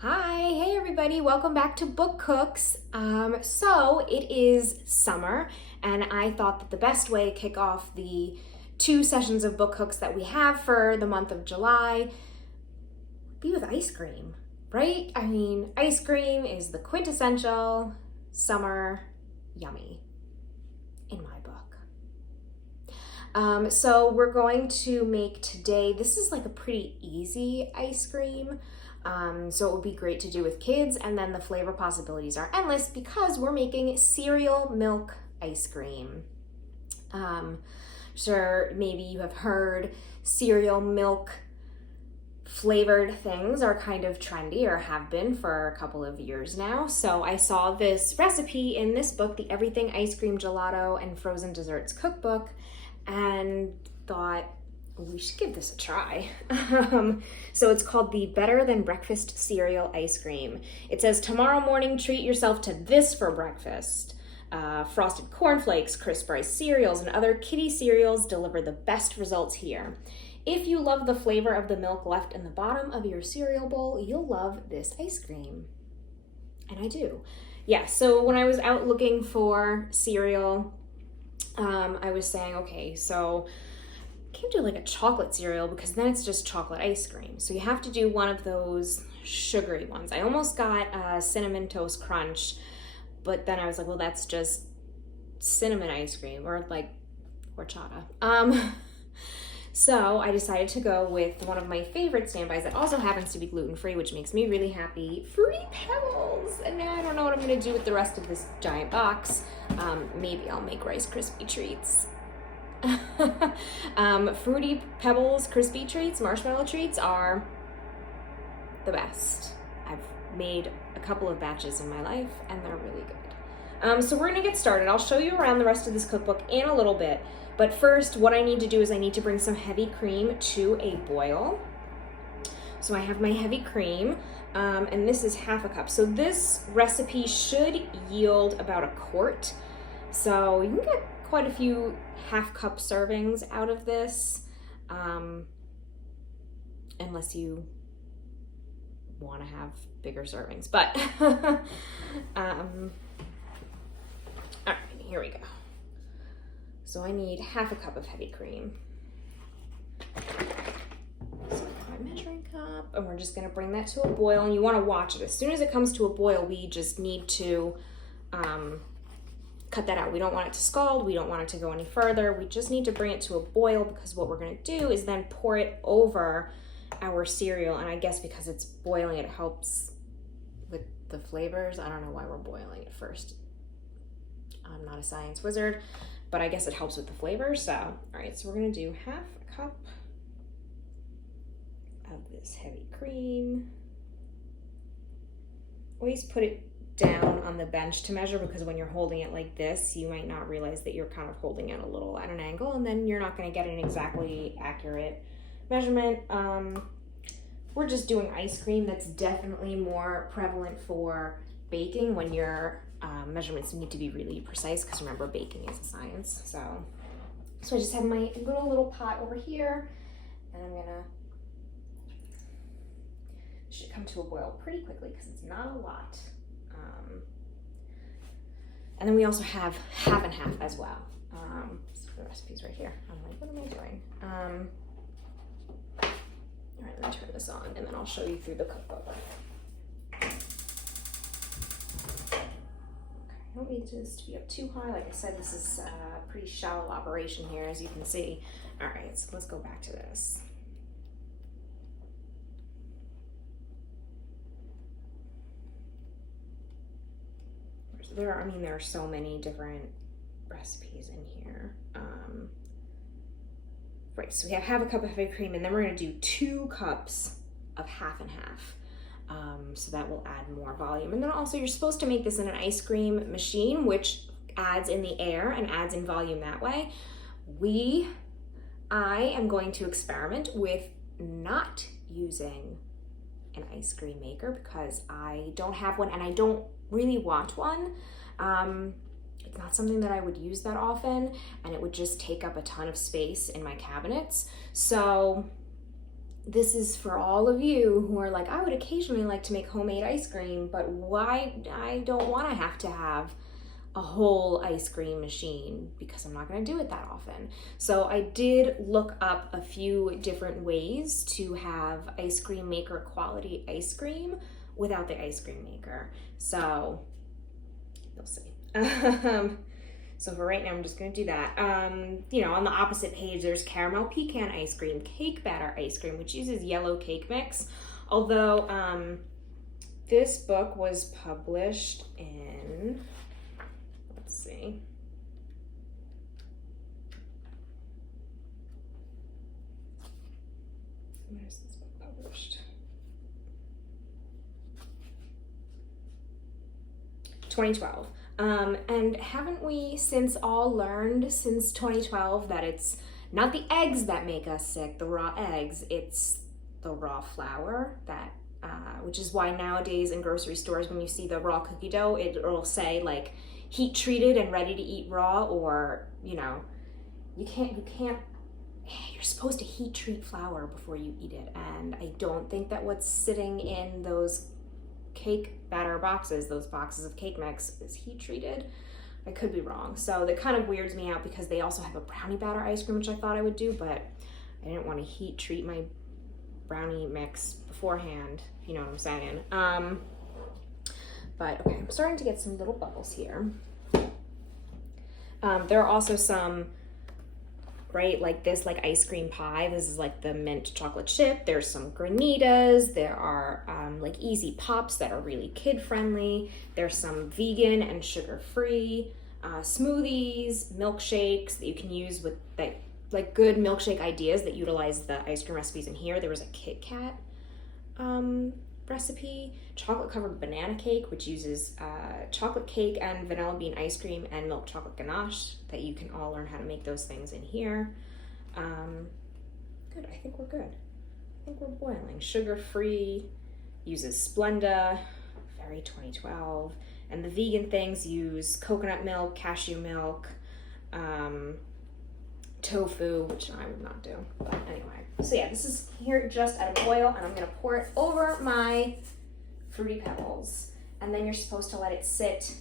Hi, hey everybody, welcome back to Book Cooks. So it is summer, and I thought that the best way to kick off the 2 sessions of Book Cooks that we have for the month of July would be with ice cream, right? I mean, ice cream is the quintessential summer yummy in my book. So we're going to make today, this is like a pretty easy ice cream. So it would be great to do with kids, and then the flavor possibilities are endless because we're making cereal milk ice cream. Sure, maybe you have heard cereal milk flavored things are kind of trendy, or have been for a couple of years now. So I saw this recipe in this book, the Everything Ice Cream Gelato and Frozen Desserts Cookbook, and thought, we should give this a try. So it's called the Better Than Breakfast Cereal Ice Cream. It says, tomorrow morning, treat yourself to this for breakfast. Frosted cornflakes, crisp rice cereals, and other kiddie cereals deliver the best results here. If you love the flavor of the milk left in the bottom of your cereal bowl, you'll love this ice cream. And I do. Yeah, so when I was out looking for cereal, I was saying, okay, so can't do like a chocolate cereal because then it's just chocolate ice cream. So you have to do one of those sugary ones. I almost got a Cinnamon Toast Crunch, but then I was like, well, that's just cinnamon ice cream, or like horchata. So I decided to go with one of my favorite standbys that also happens to be gluten-free, which makes me really happy, Fruity Pebbles. And now I don't know what I'm gonna do with the rest of this giant box. Maybe I'll make Rice Krispie treats. Fruity Pebbles crispy treats, marshmallow treats are the best. I've made a couple of batches in my life and they're really good. So we're gonna get started. I'll show you around the rest of this cookbook in a little bit, but first what I need to do is I need to bring some heavy cream to a boil. So I have my heavy cream, and this is half a cup. So this recipe should yield about a quart. So you can get quite a few half-cup servings out of this, unless you want to have bigger servings. But all right, here we go. So I need half a cup of heavy cream. So my measuring cup, and we're just going to bring that to a boil. And you want to watch it. As soon as it comes to a boil, we just need to cut that out. We don't want it to scald. We don't want it to go any further. We just need to bring it to a boil, because what we're going to do is then pour it over our cereal. And I guess because it's boiling, it helps with the flavors. I don't know why we're boiling it first. I'm not a science wizard, but I guess it helps with the flavors. So, all right, so we're going to do half a cup of this heavy cream. Always put it down on the bench to measure, because when you're holding it like this, you might not realize that you're kind of holding it a little at an angle, and then you're not going to get an exactly accurate measurement. We're just doing ice cream. That's definitely more prevalent for baking, when your measurements need to be really precise, because remember, baking is a science. So I just have my little pot over here, and I'm gonna, should come to a boil pretty quickly because it's not a lot. And then we also have half and half as well. So the recipe's right here. I'm like, what am I doing? All right, let me turn this on, and then I'll show you through the cookbook. Okay, I don't need this to be up too high. Like I said, this is a pretty shallow operation here, as you can see. All right, so let's go back to this. There are so many different recipes in here. Right, so we have half a cup of heavy cream, and then we're gonna do 2 cups of half and half. So that will add more volume. And then also, you're supposed to make this in an ice cream machine, which adds in the air and adds in volume that way. I am going to experiment with not using an ice cream maker because I don't have one, and I don't really want one. It's not something that I would use that often, and it would just take up a ton of space in my cabinets. So this is for all of you who are like, I would occasionally like to make homemade ice cream, but why? I don't want to have a whole ice cream machine because I'm not going to do it that often. So I did look up a few different ways to have ice cream maker quality ice cream without the ice cream maker. So you'll see. So for right now, I'm just going to do that. You know, on the opposite page, there's caramel pecan ice cream, cake batter ice cream, which uses yellow cake mix. Although this book was published in, let's see. When is this book published? 2012. And haven't we since all learned since 2012 that it's not the eggs that make us sick, the raw eggs, it's the raw flour that, which is why nowadays in grocery stores, when you see the raw cookie dough, it'll say like heat treated and ready to eat raw, or, you know, you're supposed to heat treat flour before you eat it. And I don't think that what's sitting in those cake batter boxes, those boxes of cake mix, is heat treated. I could be wrong. So that kind of weirds me out because they also have a brownie batter ice cream, which I thought I would do, but I didn't want to heat treat my brownie mix beforehand, if you know what I'm saying. But okay, I'm starting to get some little bubbles here. There are also some, right, like this, like ice cream pie. This is like the mint chocolate chip. There's some granitas. There are like easy pops that are really kid friendly. There's some vegan and sugar free smoothies, milkshakes that you can use with like good milkshake ideas that utilize the ice cream recipes in here. There was a Kit Kat recipe, chocolate covered banana cake, which uses chocolate cake and vanilla bean ice cream and milk chocolate ganache, that you can all learn how to make those things in here. Good, I think we're good. I think we're boiling. Sugar free, uses Splenda, very 2012. And the vegan things use coconut milk, cashew milk, tofu, which I would not do, but anyway. So yeah, this is here just at a boil, and I'm gonna pour it over my Fruity Pebbles. And then you're supposed to let it sit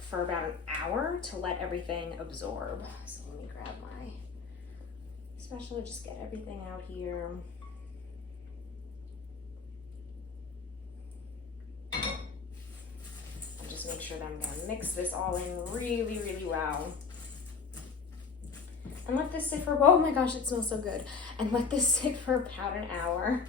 for about an hour to let everything absorb. So let me grab my spatula, just get everything out here. And just make sure that I'm gonna mix this all in really, really well. And let this sit for, oh my gosh, it smells so good. And let this sit for about an hour.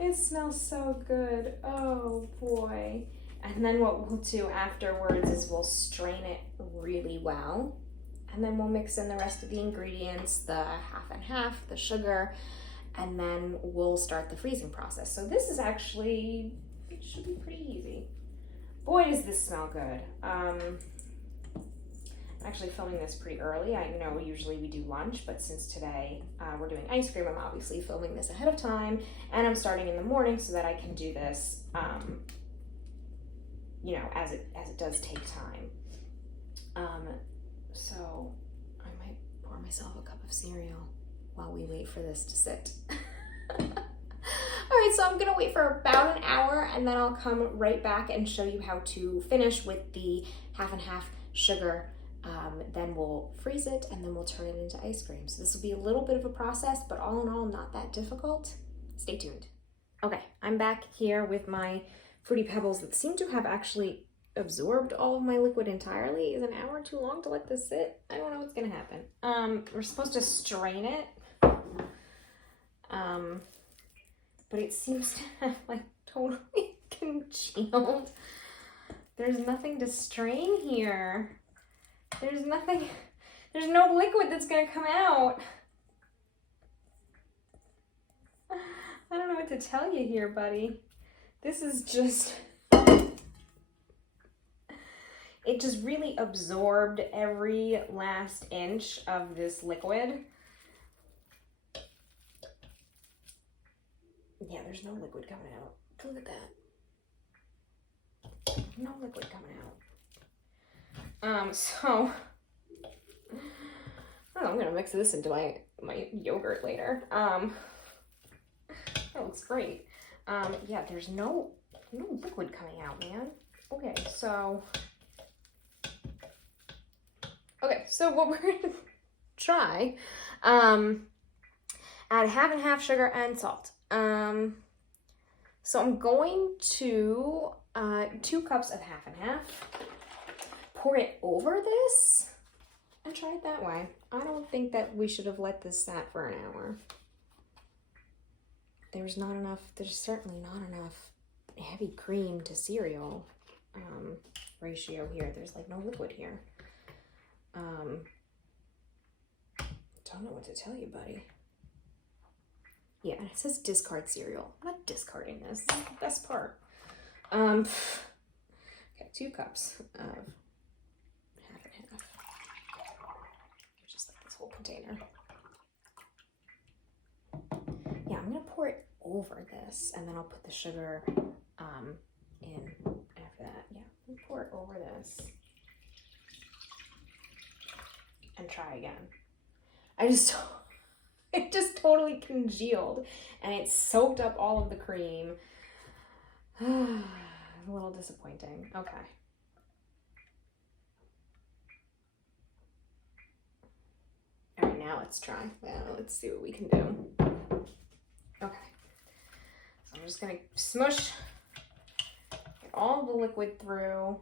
It smells so good, oh boy. And then what we'll do afterwards is we'll strain it really well. And then we'll mix in the rest of the ingredients, the half and half, the sugar, and then we'll start the freezing process. So this is actually, it should be pretty easy. Boy, does this smell good. Actually filming this pretty early. I know usually we do lunch, but since today we're doing ice cream, I'm obviously filming this ahead of time, and I'm starting in the morning so that I can do this, you know, as it does take time. So I might pour myself a cup of cereal while we wait for this to sit. All right, so I'm gonna wait for about an hour, and then I'll come right back and show you how to finish with the half and half sugar. Then we'll freeze it, and then we'll turn it into ice cream. So this will be a little bit of a process, but all in all, not that difficult. Stay tuned. Okay, I'm back here with my Fruity Pebbles that seem to have actually absorbed all of my liquid entirely. Is an hour too long to let this sit? I don't know what's gonna happen. We're supposed to strain it. But it seems to have like totally congealed. There's nothing to strain here. There's nothing, there's no liquid that's gonna come out. I don't know what to tell you here, buddy. This is just, it just really absorbed every last inch of this liquid. Yeah, there's no liquid coming out. Look at that. No liquid coming out. So, I don't know, I'm gonna mix this into my my yogurt later. That looks great. Yeah, there's no liquid coming out, man. Okay, so what we're gonna try, add half and half sugar and salt. So I'm going to 2 cups of half and half. Pour it over this and try it that way. I don't think that we should have let this sat for an hour. There's certainly not enough heavy cream to cereal ratio here. There's like no liquid here. Don't know what to tell you, buddy. Yeah, and it says discard cereal. I'm not discarding this. This is the best part. Okay, 2 cups of half and half. Just like this whole container. Yeah, I'm gonna pour it over this, and then I'll put the sugar in after that. Yeah, I'll pour it over this and try again. It just totally congealed, and it soaked up all of the cream. A little disappointing. Okay. All right, now let's try. Let's see what we can do. Okay. So I'm just gonna smush, get all the liquid through.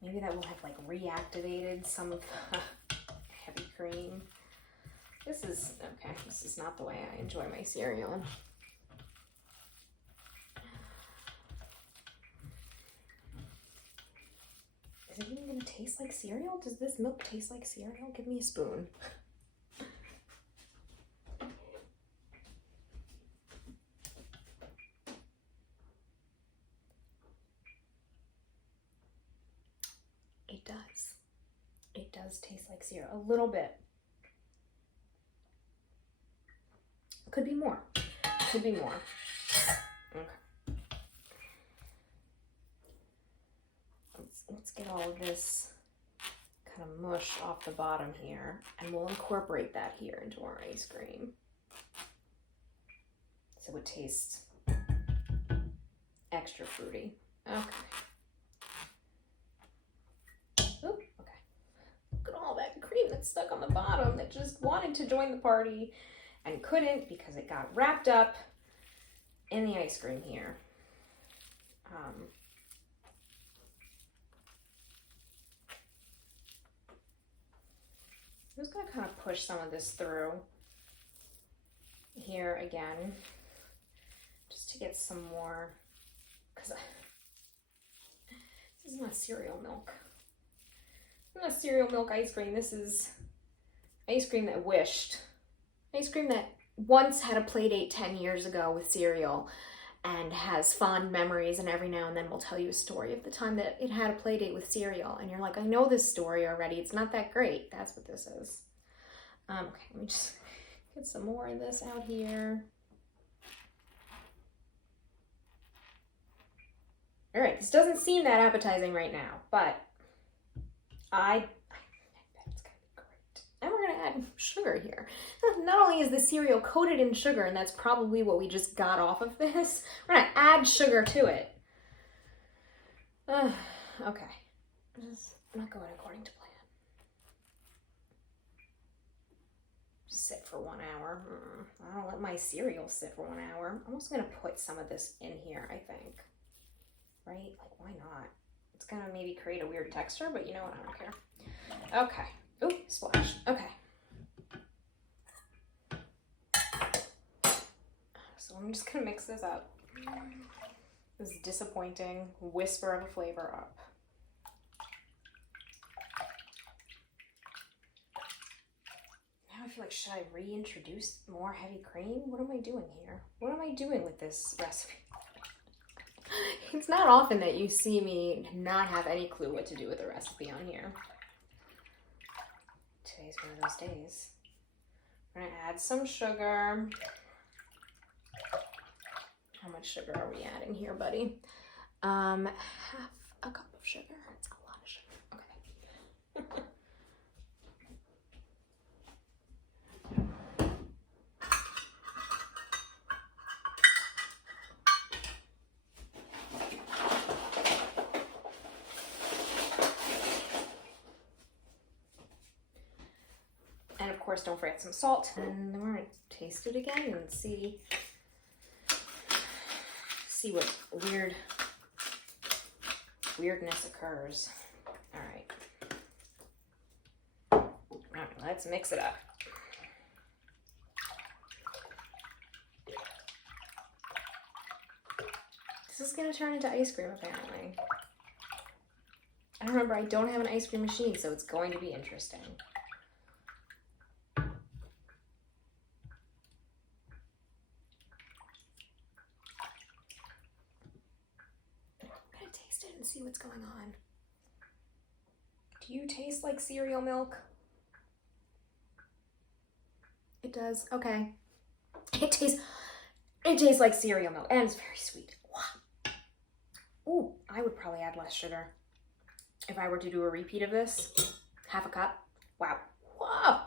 Maybe that will have like reactivated some of the heavy cream. This is not the way I enjoy my cereal. Is it even gonna taste like cereal? Does this milk taste like cereal? Give me a spoon. It does. It does taste like cereal. A little bit. Could be more. Could be more. Okay. Let's get all of this kind of mush off the bottom here, and we'll incorporate that here into our ice cream. So it tastes extra fruity. Okay. Ooh, okay. Look at all that cream that's stuck on the bottom that just wanted to join the party and couldn't because it got wrapped up in the ice cream here. I'm just gonna kind of push some of this through here again, just to get some more, because this is not cereal milk. This is not cereal milk ice cream. This is ice cream that wished. Ice cream that once had a play date 10 years ago with cereal and has fond memories, and every now and then will tell you a story of the time that it had a play date with cereal. And you're like, I know this story already. It's not that great. That's what this is. Okay, let me just get some more of this out here. All right, this doesn't seem that appetizing right now, but I bet it's gonna be great. And we're gonna add sugar here. Not only is the cereal coated in sugar, and that's probably what we just got off of this, we're gonna add sugar to it. Okay, this is not going according to plan. Sit for 1 hour. I don't let my cereal sit for 1 hour. I'm also gonna put some of this in here, I think. Right? Like, why not? It's gonna maybe create a weird texture, but you know what? I don't care. Okay. Ooh, splash. Okay. So I'm just gonna mix this up. This disappointing whisper of a flavor up. Now I feel like, should I reintroduce more heavy cream? What am I doing here? What am I doing with this recipe? It's not often that you see me not have any clue what to do with a recipe on here. Today's one of those days. We're gonna add some sugar. How much sugar are we adding here, buddy? Half a cup of sugar. It's a lot of sugar. Okay. course, don't forget some salt. And then we're gonna taste it again and see what weirdness occurs. All right, let's mix it up. This is gonna turn into ice cream, apparently. I remember I don't have an ice cream machine, so it's going to be interesting. I'm gonna taste it and see what's going on. Do you taste like cereal milk? It does, okay. It tastes like cereal milk, and it's very sweet. Wow. Ooh, I would probably add less sugar. If I were to do a repeat of this, half a cup. Wow. Whoa.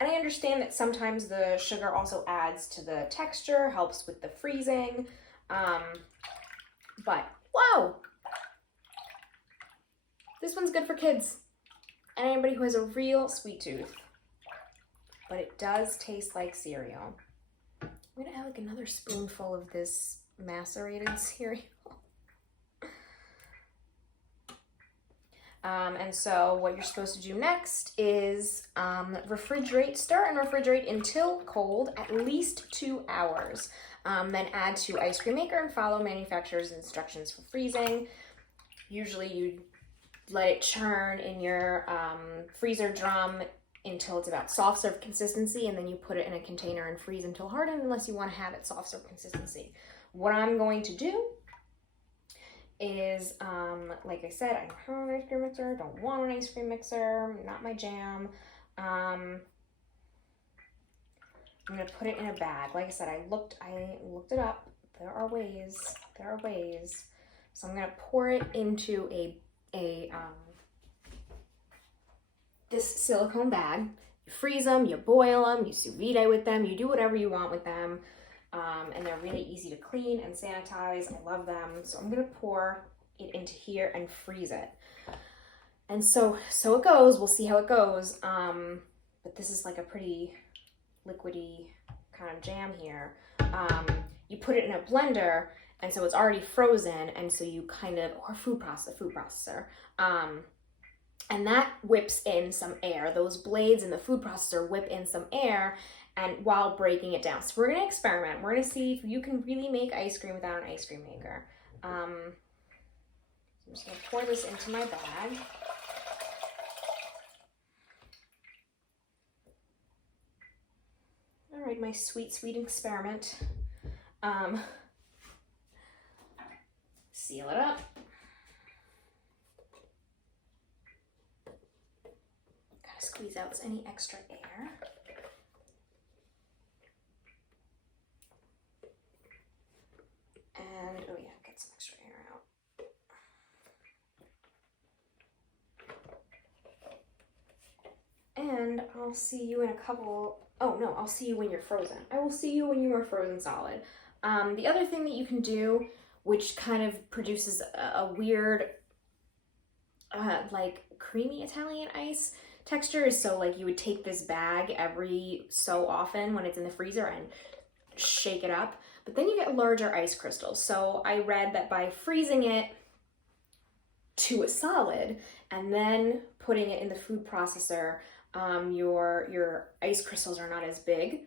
And I understand that sometimes the sugar also adds to the texture, helps with the freezing. But wow. This one's good for kids and anybody who has a real sweet tooth. But it does taste like cereal. I'm gonna add like another spoonful of this macerated cereal. And so what you're supposed to do next is stir and refrigerate until cold, at least 2 hours. Then add to ice cream maker and follow manufacturer's instructions for freezing. Usually you let it churn in your freezer drum until it's about soft serve consistency, and then you put it in a container and freeze until hardened, unless you want to have it soft serve consistency. What I'm going to do is, like I said, I don't have an ice cream mixer, don't want an ice cream mixer, not my jam. I'm gonna put it in a bag. Like I said, I looked it up. There are ways. So I'm gonna pour it into this silicone bag. You freeze them, you boil them, you sous vide with them, you do whatever you want with them. And they're really easy to clean and sanitize. I love them. So I'm gonna pour it into here and freeze it. And so it goes. We'll see how it goes. But this is like a pretty liquidy kind of jam here. You put it in a blender, and so it's already frozen, and so you kind of, or food processor. And that whips in some air. Those blades in the food processor whip in some air, and while breaking it down. So we're gonna experiment. We're gonna see if you can really make ice cream without an ice cream maker. I'm just gonna pour this into my bag. All right, my sweet experiment. Seal it up. Gotta squeeze out any extra air. And, oh yeah, get some extra air out. And I'll see you in a couple, oh no, I'll see you when you're frozen. I will see you when you are frozen solid. The other thing that you can do, which kind of produces a weird, like creamy Italian ice texture, is so like you would take this bag every so often when it's in the freezer and shake it up. But then you get larger ice crystals. So I read that by freezing it to a solid and then putting it in the food processor, your ice crystals are not as big.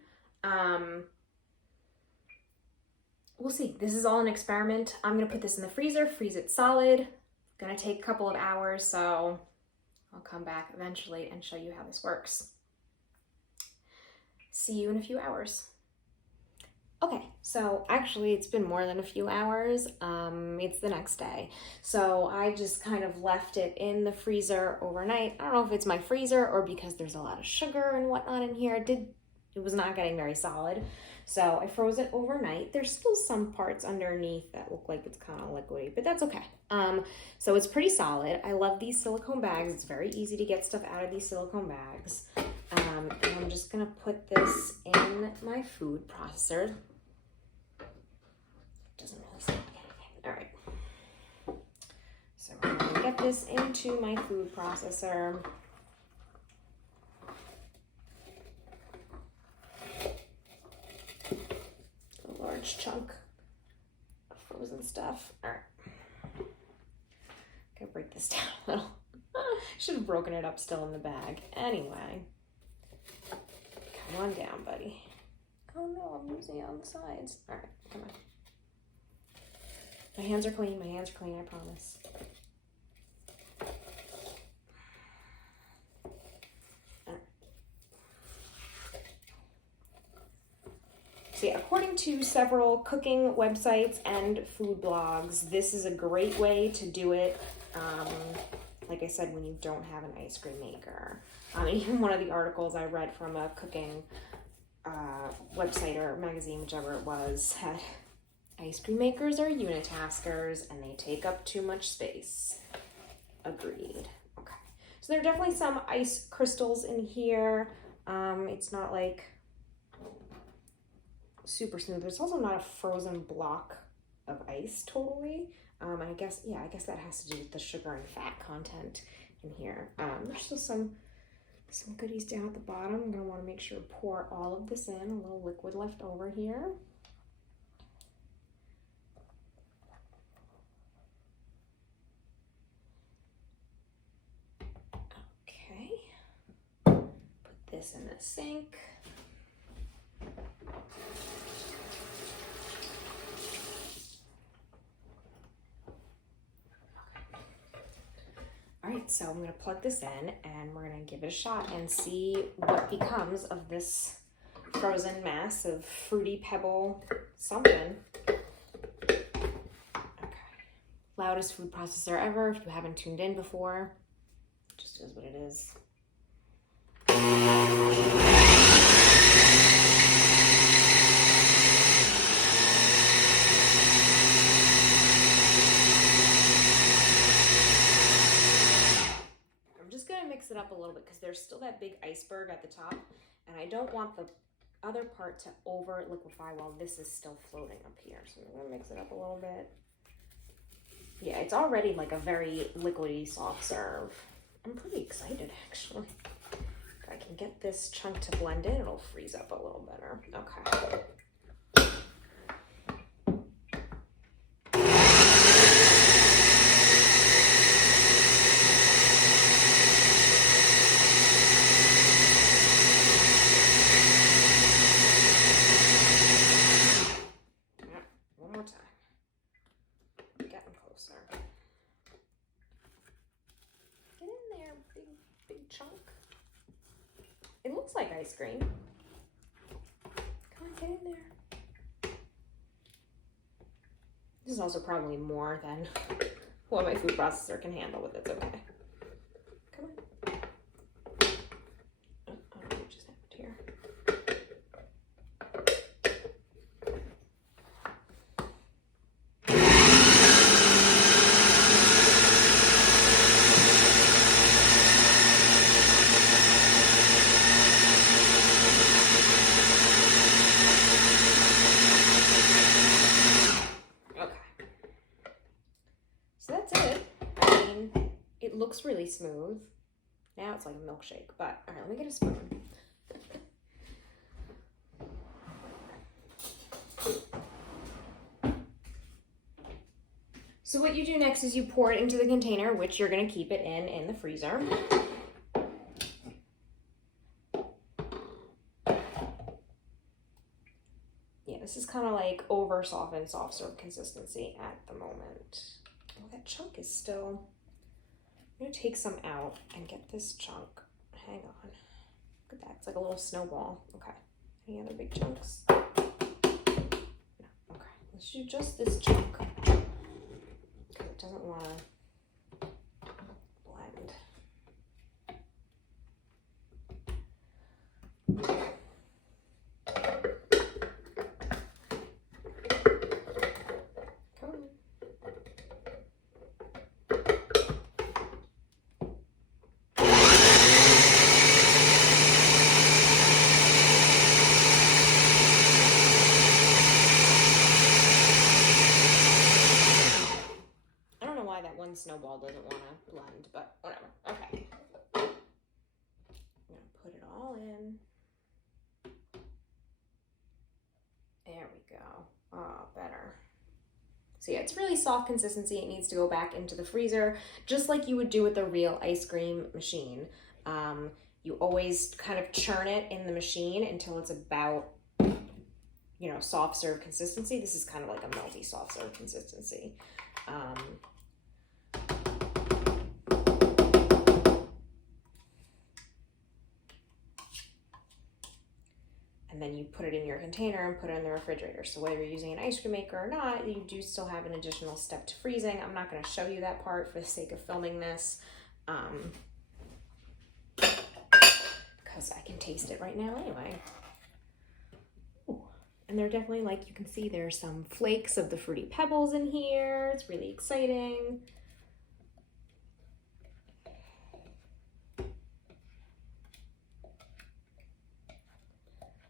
We'll see. This is all an experiment. I'm gonna put this in the freezer, freeze it solid. Gonna take a couple of hours, so I'll come back eventually and show you how this works. See you in a few hours. Okay, so actually it's been more than a few hours. It's the next day. So I just kind of left it in the freezer overnight. I don't know if it's my freezer or because there's a lot of sugar and whatnot in here. It was not getting very solid. So I froze it overnight. There's still some parts underneath that look like it's kind of liquidy, but that's okay. So it's pretty solid. I love these silicone bags. It's very easy to get stuff out of these silicone bags. And I'm just gonna put this in my food processor. Doesn't really sound anything. All right. So we're gonna get this into my food processor. much chunk of frozen stuff. All right. Gotta break this down a little. Should have broken it up still in the bag. Anyway. Come on down, buddy. Oh no, I'm losing it on the sides. All right, come on. My hands are clean, I promise. So yeah, according to several cooking websites and food blogs, this is a great way to do it. Like I said, when you don't have an ice cream maker. Even one of the articles I read from a cooking website or magazine, whichever it was, said ice cream makers are unitaskers and they take up too much space. Agreed. Okay. So there are definitely some ice crystals in here. It's not like super smooth. There's also not a frozen block of ice totally. I guess that has to do with the sugar and fat content in here. There's still some goodies down at the bottom. I'm gonna want to make sure to pour all of this in. A little liquid left over here. Okay. Put this in the sink. All right, so I'm gonna plug this in and we're gonna give it a shot and see what becomes of this frozen mass of fruity pebble something. Okay. Loudest food processor ever. If you haven't tuned in before, it just is what it is. Mix it up a little bit because there's still that big iceberg at the top and I don't want the other part to over liquefy while this is still floating up here. So I'm gonna mix it up a little bit. Yeah, it's already like a very liquidy soft serve. I'm pretty excited actually. If I can get this chunk to blend in, it'll freeze up a little better. Okay. It looks like ice cream. Come on, get in there. This is also probably more than what my food processor can handle, but it's okay. Come on. Oh, what just happened here? Looks really smooth. Now it's like a milkshake, but all right, let me get a spoon. So what you do next is you pour it into the container, which you're going to keep it in the freezer. Yeah, this is kind of like over softened soft serve consistency at the moment. Oh, that chunk is still... I'm gonna take some out and get this chunk. Hang on. Look at that. It's like a little snowball. Okay. Any other big chunks? No. Okay. Let's do just this chunk. Because it doesn't want to blend. Snowball doesn't want to blend, but whatever. Okay. I'm going to put it all in. There we go. Oh, So yeah, it's really soft consistency. It needs to go back into the freezer, just like you would do with a real ice cream machine. You always kind of churn it in the machine until it's about, you know, soft serve consistency. This is kind of like a melty soft serve consistency. And then you put it in your container and put it in the refrigerator. So whether you're using an ice cream maker or not, you do still have an additional step to freezing. I'm not going to show you that part for the sake of filming this, because I can taste it right now anyway. Ooh. And they're definitely, like you can see, there's some flakes of the Fruity Pebbles in here. It's really exciting.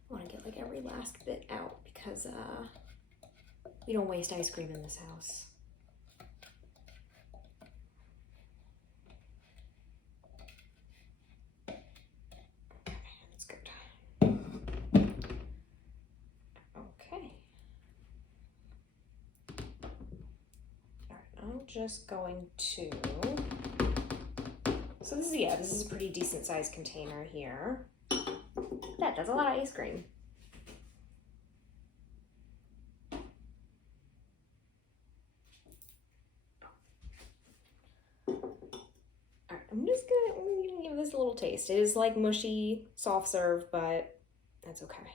I want to get like every last bit out because we don't waste ice cream in this house. Okay, that's good. Okay. All right, I'm just going to. So this is a pretty decent sized container here. That's a lot of ice cream. Alright, I'm just gonna give this a little taste. It is like mushy, soft serve, but that's okay.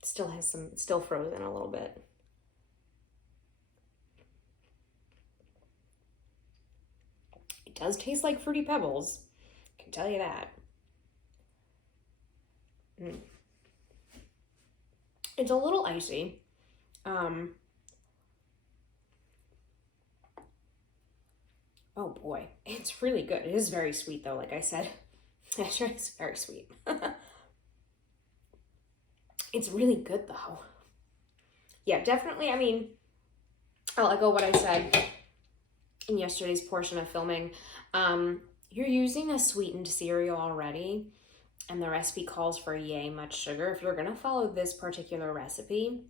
It still has some, it's still frozen a little bit. It does taste like Fruity Pebbles, I can tell you that. It's a little icy. Oh boy, it's really good. It is very sweet though, like I said. It's very sweet. It's really good though. Yeah, definitely, I mean, I'll echo what I said in yesterday's portion of filming. You're using a sweetened cereal already, and the recipe calls for yay much sugar. If you're gonna follow this particular recipe,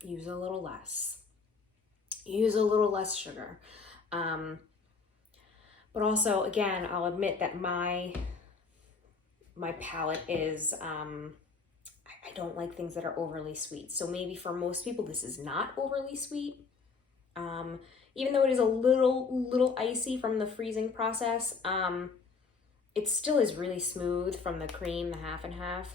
use a little less. Use a little less sugar. But also, again, I'll admit that my palate is, I don't like things that are overly sweet. So maybe for most people, this is not overly sweet. Even though it is a little icy from the freezing process, it still is really smooth from the cream, the half and half.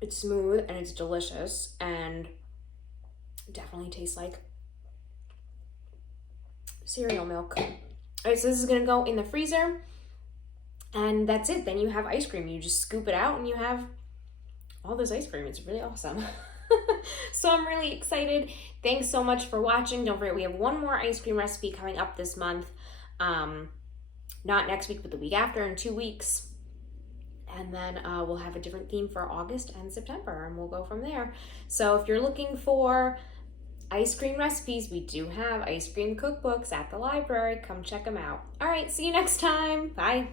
It's smooth and it's delicious and definitely tastes like cereal milk. All right, so this is gonna go in the freezer and that's it. Then you have ice cream. You just scoop it out and you have all this ice cream. It's really awesome. So I'm really excited. Thanks so much for watching. Don't forget, we have one more ice cream recipe coming up this month. Not next week, but the week after, in 2 weeks. And then we'll have a different theme for August and September, and we'll go from there. So if you're looking for ice cream recipes, we do have ice cream cookbooks at the library. Come check them out. All right, see you next time. Bye.